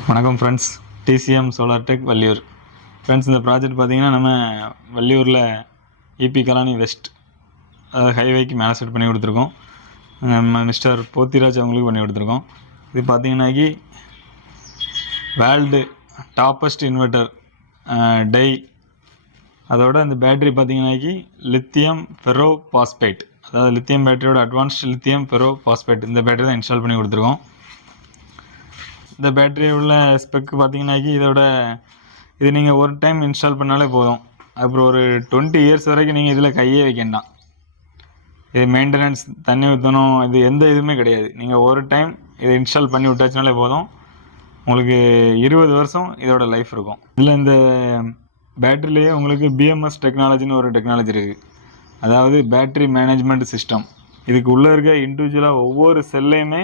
வணக்கம் friends. DCM solar tech Valliyur. Friends, இந்த project பார்த்திங்கன்னா நம்ம வள்ளியூரில் இபி கலானி வெஸ்ட், அதாவது ஹைவேக்கு மேலே செட் பண்ணி கொடுத்துருக்கோம். நம்ம மிஸ்டர் போத்திராஜ் அவங்களுக்கு பண்ணி கொடுத்துருக்கோம். இது பார்த்திங்கன்னாக்கி வேர்ல்டு டாப்பஸ்ட் இன்வெர்ட்டர் டை. அதோட அந்த பேட்ரி பார்த்திங்கன்னாக்கி லித்தியம் ஃபெரோ பாஸ்பேட், அதாவது லித்தியம் பேட்டரியோட அட்வான்ஸ்டு லித்தியம் ஃபெரோ பாஸ்பேட், இந்த பேட்டரி தான் இன்ஸ்டால் பண்ணி கொடுத்துருக்கோம். இந்த பேட்டரி உள்ள ஸ்பெக்கு பார்த்தீங்கன்னாக்கி இது நீங்கள் ஒரு டைம் இன்ஸ்டால் பண்ணாலே போதும். அப்புறம் ஒரு 20 இயர்ஸ் வரைக்கும் நீங்கள் இதில் கையே வைக்கண்டாம். இது மெயின்டெனன்ஸ், தண்ணி ஊற்றணும், இது எந்த இதுவுமே கிடையாது. நீங்கள் ஒரு டைம் இதை இன்ஸ்டால் பண்ணி விட்டாச்சுனாலே போதும், உங்களுக்கு 20 வருஷம் இதோட லைஃப் இருக்கும். இதில் இந்த பேட்டரிலேயே உங்களுக்கு பிஎம்எஸ் டெக்னாலஜின்னு ஒரு டெக்னாலஜி இருக்குது. அதாவது பேட்ரி மேனேஜ்மெண்ட் சிஸ்டம். இதுக்கு உள்ளே இருக்க இண்டிவிஜுவலாக ஒவ்வொரு செல்லையுமே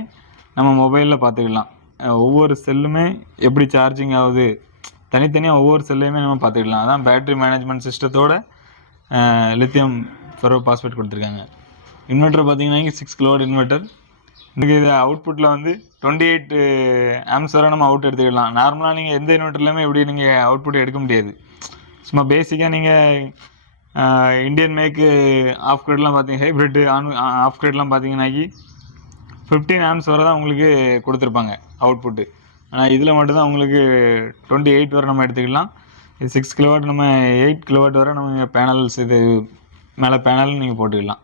நம்ம மொபைலில் பார்த்துக்கலாம். ஒவ்வொரு செல்லுமே எப்படி சார்ஜிங் ஆகுது, தனித்தனியாக ஒவ்வொரு செல்லையுமே நம்ம பார்த்துக்கலாம். அதான் பேட்ரி மேனேஜ்மெண்ட் சிஸ்டத்தோட லித்தியம் ஃபெரோ பாஸ்பேட் கொடுத்துருக்காங்க. இன்வெர்ட்டர் பார்த்தீங்கன்னா 6 கிலோவாட் இன்வெர்ட்டர். இன்றைக்கி இது அவுட்புட்டில் வந்து 28 ஆம்ஸ் வரை நம்ம அவுட் எடுத்துக்கலாம். நார்மலாக நீங்கள் எந்த இன்வெர்ட்டர்லையுமே எப்படி நீங்கள் அவுட்புட் எடுக்க முடியாது. சும்மா பேசிக்காக நீங்கள் இந்தியன் மேக்கு ஆஃப் கிரேட்லாம் பார்த்தீங்க, ஹைப்ரிட்டு ஆஃப் கிரேட்லாம் பார்த்தீங்கன்னாக்கி 15 ஆம்ஸ் வரை தான் உங்களுக்கு கொடுத்துருப்பாங்க அவுட்புட்டு. ஆனால் இதில் மட்டும்தான் உங்களுக்கு 28 வரை நம்ம எடுத்துக்கலாம். இது 6 கிலோவாட், நம்ம 8 கிலோவாட் வரை நம்ம பேனல்ஸ், இது மேலே பேனல் நீங்கள் போட்டுக்கலாம்.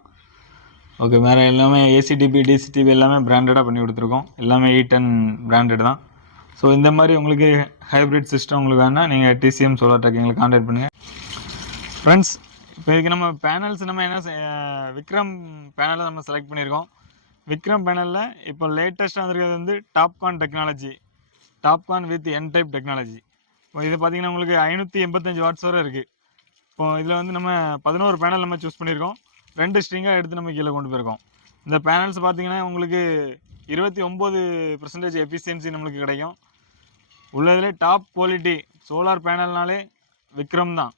ஓகே, வேறு எல்லாமே ஏசிடிபி டிசிடிபி எல்லாமே பிராண்டடாக பண்ணி கொடுத்துருக்கோம். எல்லாமே E10 பிராண்டட் தான். ஸோ இந்த மாதிரி உங்களுக்கு ஹைப்ரிட் சிஸ்டம் உங்களுக்கு வேணால் நீங்கள் டிசிஎம் சோலார் டெக் எங்களை கான்டாக்ட் பண்ணுங்கள். ஃப்ரெண்ட்ஸ், இப்போ இதுக்கு நம்ம பேனல்ஸ் நம்ம என்ன விக்ரம் பேனலை நம்ம செலக்ட் பண்ணியிருக்கோம். விக்ரம் பேனலில் இப்போ லேட்டஸ்ட்டாக வந்திருக்கிறது வந்து TOPCon technology, TOPCon with N type technology. இப்போ இது பார்த்திங்கன்னா உங்களுக்கு 585 வாட்ஸ் வரை இருக்குது. இப்போ இதில் வந்து நம்ம 11 பேனல் நம்ம சூஸ் பண்ணியிருக்கோம். 2 ஸ்ட்ரிங்காக எடுத்து நம்ம கீழே கொண்டு போயிருக்கோம். இந்த பேனல்ஸ் பார்த்திங்கன்னா உங்களுக்கு 29% எஃபிஷியன்சி நம்மளுக்கு கிடைக்கும். உள்ளதிலே டாப் குவாலிட்டி சோலார் பேனல்னாலே விக்ரம் தான்.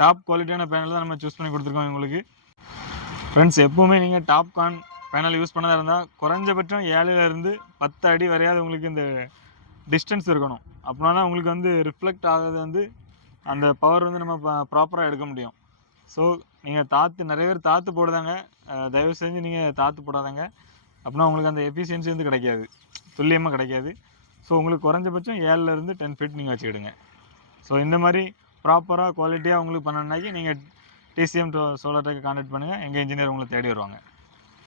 டாப் குவாலிட்டியான பேனல் தான் நம்ம சூஸ் பண்ணி கொடுத்துருக்கோம் உங்களுக்கு. ஃப்ரெண்ட்ஸ், எப்போவுமே நீங்கள் டாப்கான் பேனல் யூஸ் பண்ணதாக இருந்தால் குறைஞ்சபட்சம் 7லேருந்து 10 அடி வரையாவது உங்களுக்கு இந்த டிஸ்டன்ஸ் இருக்கணும். அப்படின்னா தான் உங்களுக்கு வந்து ரிஃப்ளெக்ட் ஆகிறது வந்து அந்த பவர் வந்து நம்ம ப்ராப்பராக எடுக்க முடியும். ஸோ நீங்கள் நிறைய பேர் தாத்து போடுதாங்க, தயவு செஞ்சு நீங்கள் தாத்து போடாதாங்க. அப்படின்னா உங்களுக்கு அந்த எஃபிஷியன்சி வந்து கிடைக்காது, துல்லியமாக கிடைக்காது. ஸோ உங்களுக்கு குறைஞ்சபட்சம் 7லேருந்து 10 ஃபீட் நீங்கள் வச்சுக்கிடுங்க. ஸோ இந்த மாதிரி ப்ராப்பராக குவாலிட்டியாக உங்களுக்கு பண்ணணுன்னாக்கி நீங்கள் டிசிஎம் சோலார் டெக் கான்டாக்ட் பண்ணுங்கள். எங்கள் இன்ஜினியர் உங்களை தேடி வருவாங்க.